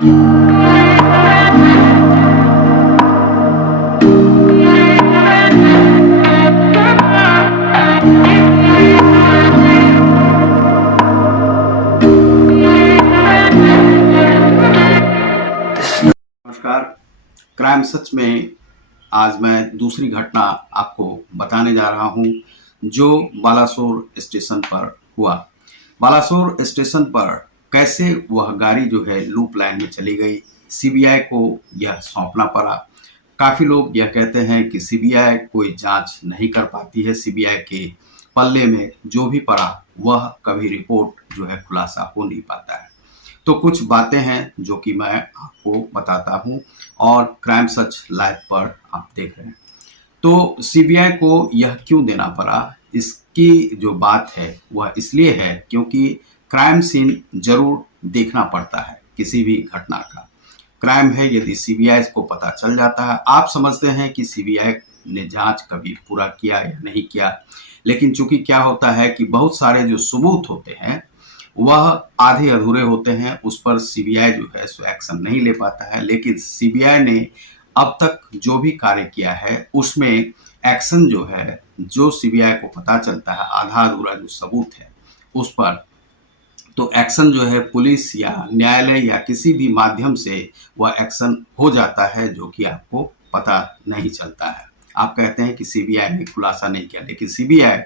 नमस्कार। क्राइम सच में आज मैं दूसरी घटना आपको बताने जा रहा हूं जो बालासोर स्टेशन पर हुआ। बालासोर स्टेशन पर कैसे वह गाड़ी जो है लूप लाइन में चली गई, सीबीआई को यह सौंपना पड़ा। काफी लोग यह कहते हैं कि सीबीआई कोई जांच नहीं कर पाती है, सीबीआई के पल्ले में जो भी पड़ा वह कभी रिपोर्ट जो है खुलासा हो नहीं पाता है। तो कुछ बातें हैं जो कि मैं आपको बताता हूं और क्राइम सच लाइव पर आप देख रहे हैं। तो सीबीआई को यह क्यों देना पड़ा, इसकी जो बात है वह इसलिए है क्योंकि क्राइम सीन जरूर देखना पड़ता है किसी भी घटना का। क्राइम है, यदि सीबीआई को पता चल जाता है, आप समझते हैं कि सीबीआई ने जांच कभी पूरा किया या नहीं किया, लेकिन चूंकि क्या होता है कि बहुत सारे जो सबूत होते हैं वह आधे अधूरे होते हैं, उस पर सीबीआई जो है सो एक्शन नहीं ले पाता है। लेकिन सीबीआई ने अब तक जो भी कार्य किया है उसमें एक्शन जो है, जो सीबीआई को पता चलता है आधा अधूरा जो सबूत है उस पर, तो एक्शन जो है पुलिस या न्यायालय या किसी भी माध्यम से वह एक्शन हो जाता है जो कि आपको पता नहीं चलता है। आप कहते हैं कि सीबीआई ने खुलासा नहीं किया, लेकिन सीबीआई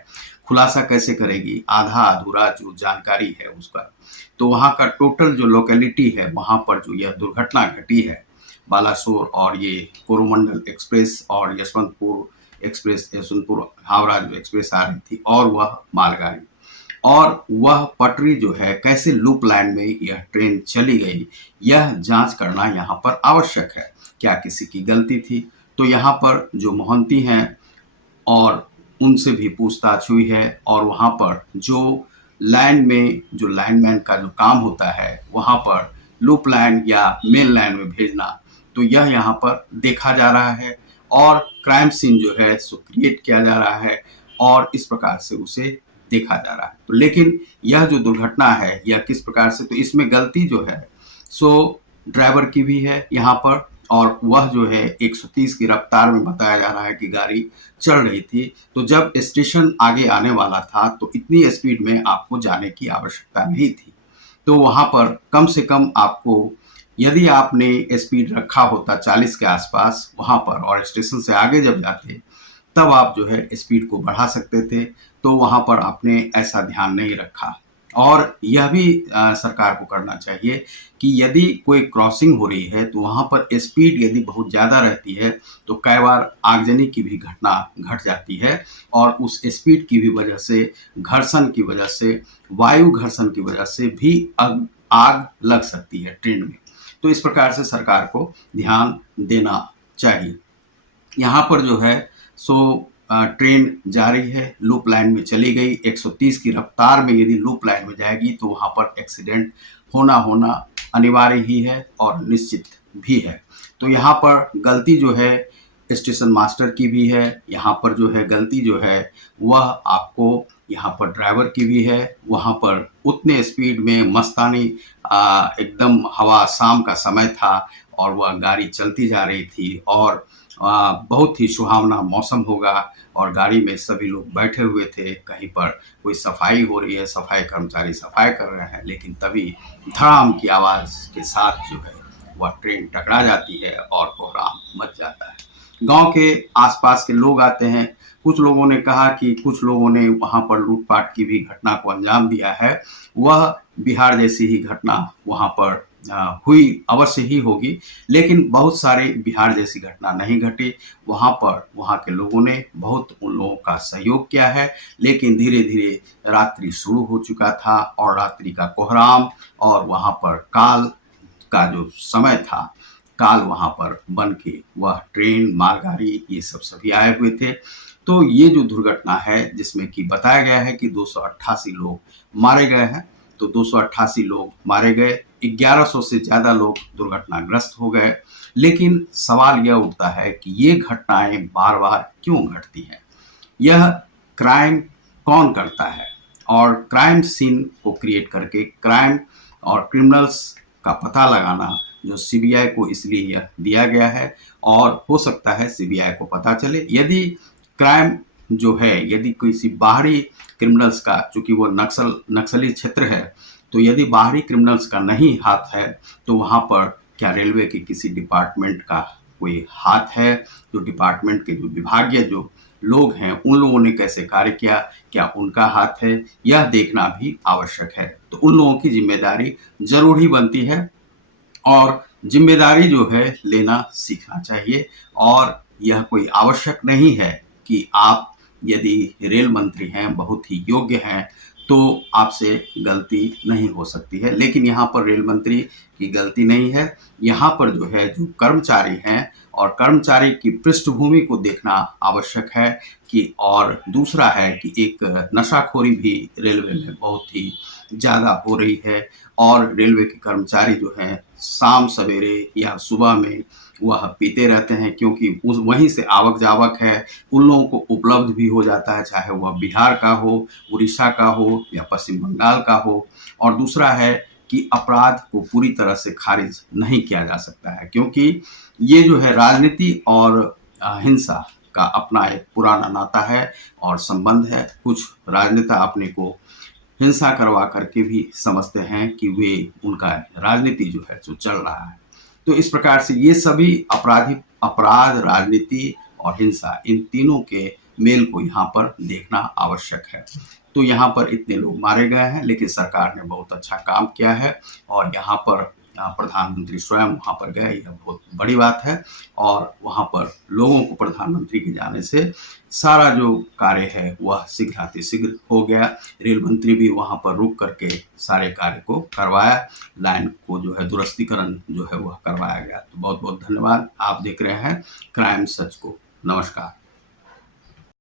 खुलासा कैसे करेगी आधा अधूरा जो जानकारी है उसका। तो वहाँ का टोटल जो लोकेलिटी है, वहाँ पर जो यह दुर्घटना घटी है बालासोर, और ये कोरोमंडल एक्सप्रेस और यशवंतपुर एक्सप्रेस, यशवंतपुर हावड़ा जो एक्सप्रेस आ रही थी और वह मालगाड़ी, और वह पटरी जो है कैसे लूप लाइन में यह ट्रेन चली गई, यह जांच करना यहाँ पर आवश्यक है। क्या किसी की गलती थी? तो यहाँ पर जो मोहंती हैं और उनसे भी पूछताछ हुई है, और वहाँ पर जो लाइन में जो लाइनमैन का जो काम होता है वहाँ पर लूप लाइन या मेन लाइन में भेजना, तो यह यहाँ पर देखा जा रहा है और क्राइम सीन जो है सो क्रिएट किया जा रहा है और इस प्रकार से उसे देखा जा रहा है। तो लेकिन यह जो दुर्घटना है यह किस प्रकार से, तो इसमें गलती जो है सो ड्राइवर की भी है यहाँ पर, और वह जो है 130 की रफ्तार में बताया जा रहा है कि गाड़ी चल रही थी। तो जब स्टेशन आगे आने वाला था तो इतनी स्पीड में आपको जाने की आवश्यकता नहीं थी। तो वहाँ पर कम से कम आपको, यदि आपने स्पीड रखा होता 40 के आसपास वहाँ पर और स्टेशन से आगे जब जाते तब आप जो है स्पीड को बढ़ा सकते थे। तो वहाँ पर आपने ऐसा ध्यान नहीं रखा। और यह भी सरकार को करना चाहिए कि यदि कोई क्रॉसिंग हो रही है तो वहाँ पर स्पीड यदि बहुत ज़्यादा रहती है तो कई बार आगजनी की भी घटना घट जाती है, और उस स्पीड की भी वजह से, घर्षण की वजह से, वायु घर्षण की वजह से भी आग लग सकती है ट्रेन में। तो इस प्रकार से सरकार को ध्यान देना चाहिए। यहाँ पर जो है सो ट्रेन जा रही है, लूप लाइन में चली गई, 130 की रफ्तार में यदि लूप लाइन में जाएगी तो वहाँ पर एक्सीडेंट होना अनिवार्य ही है और निश्चित भी है। तो यहाँ पर गलती जो है स्टेशन मास्टर की भी है, यहाँ पर जो है गलती जो है वह आपको यहाँ पर ड्राइवर की भी है। वहाँ पर उतने स्पीड में मस्तानी, एकदम हवा, शाम का समय था और वह गाड़ी चलती जा रही थी और बहुत ही सुहावना मौसम होगा और गाड़ी में सभी लोग बैठे हुए थे, कहीं पर कोई सफाई हो रही है, सफाई कर्मचारी सफाई कर रहे हैं, लेकिन तभी धड़ाम की आवाज़ के साथ जो है वह ट्रेन टकरा जाती है और कोहराम मच जाता है। गांव के आसपास के लोग आते हैं। कुछ लोगों ने कहा कि कुछ लोगों ने वहां पर लूटपाट की भी घटना को अंजाम दिया है। वह बिहार जैसी ही घटना वहां पर हुई अवश्य ही होगी, लेकिन बहुत सारे बिहार जैसी घटना नहीं घटी। वहां पर वहां के लोगों ने बहुत उन लोगों का सहयोग किया है, लेकिन धीरे धीरे रात्रि शुरू हो चुका था और रात्रि का कोहराम और वहां पर काल का जो समय था, काल वहां पर बन के वह ट्रेन, मालगाड़ी ये सब सभी आए हुए थे। तो ये जो दुर्घटना है जिसमें कि बताया गया है कि 288 लोग मारे गए हैं, तो 288 लोग मारे गए, 1100 से ज़्यादा लोग दुर्घटनाग्रस्त हो गए। लेकिन सवाल यह उठता है कि ये घटनाएं बार बार क्यों घटती हैं? यह क्राइम कौन करता है? और क्राइम सीन को क्रिएट करके क्राइम और क्रिमिनल्स का पता लगाना जो सीबीआई को इसलिए यह दिया गया है और हो सकता है सीबीआई को पता चले यदि क्राइम जो है, यदि किसी बाहरी क्रिमिनल्स का, चूंकि वो नक्सली क्षेत्र है, तो यदि बाहरी क्रिमिनल्स का नहीं हाथ है तो वहां पर क्या रेलवे के किसी डिपार्टमेंट का कोई हाथ है? जो डिपार्टमेंट के जो विभागीय जो लोग हैं उन लोगों ने कैसे कार्य किया, क्या उनका हाथ है, यह देखना भी आवश्यक है। तो उन लोगों की जिम्मेदारी जरूर ही बनती है और जिम्मेदारी जो है लेना सीखना चाहिए। और यह कोई आवश्यक नहीं है कि आप यदि रेल मंत्री हैं, बहुत ही योग्य हैं, तो आपसे गलती नहीं हो सकती है। लेकिन यहाँ पर रेल मंत्री की गलती नहीं है, यहाँ पर जो है जो कर्मचारी हैं और कर्मचारी की पृष्ठभूमि को देखना आवश्यक है कि, और दूसरा है कि एक नशाखोरी भी रेलवे में बहुत ही ज़्यादा हो रही है और रेलवे के कर्मचारी जो हैं शाम सवेरे या सुबह में वह पीते रहते हैं, क्योंकि उस वहीं से आवक जावक है, उन लोगों को उपलब्ध भी हो जाता है, चाहे वह बिहार का हो, उड़ीसा का हो या पश्चिम बंगाल का हो। और दूसरा है कि अपराध को पूरी तरह से खारिज नहीं किया जा सकता है, क्योंकि ये जो है राजनीति और हिंसा का अपना एक पुराना नाता है और संबंध है। कुछ राजनेता अपने को हिंसा करवा करके भी समझते हैं कि वे उनका राजनीति जो है जो चल रहा है। तो इस प्रकार से ये सभी अपराध, राजनीति और हिंसा, इन तीनों के मेल को यहाँ पर देखना आवश्यक है। तो यहाँ पर इतने लोग मारे गए हैं, लेकिन सरकार ने बहुत अच्छा काम किया है और यहाँ पर प्रधानमंत्री स्वयं वहाँ पर गए, यह बहुत बड़ी बात है। और वहाँ पर लोगों को प्रधानमंत्री के जाने से सारा जो कार्य है वह शीघ्रातिशीघ्र हो गया। रेल मंत्री भी वहाँ पर रुक करके सारे कार्य को करवाया, लाइन को जो है दुरुस्तीकरण जो है वह करवाया गया। तो बहुत बहुत धन्यवाद। आप देख रहे हैं क्राइम सच को। नमस्कार।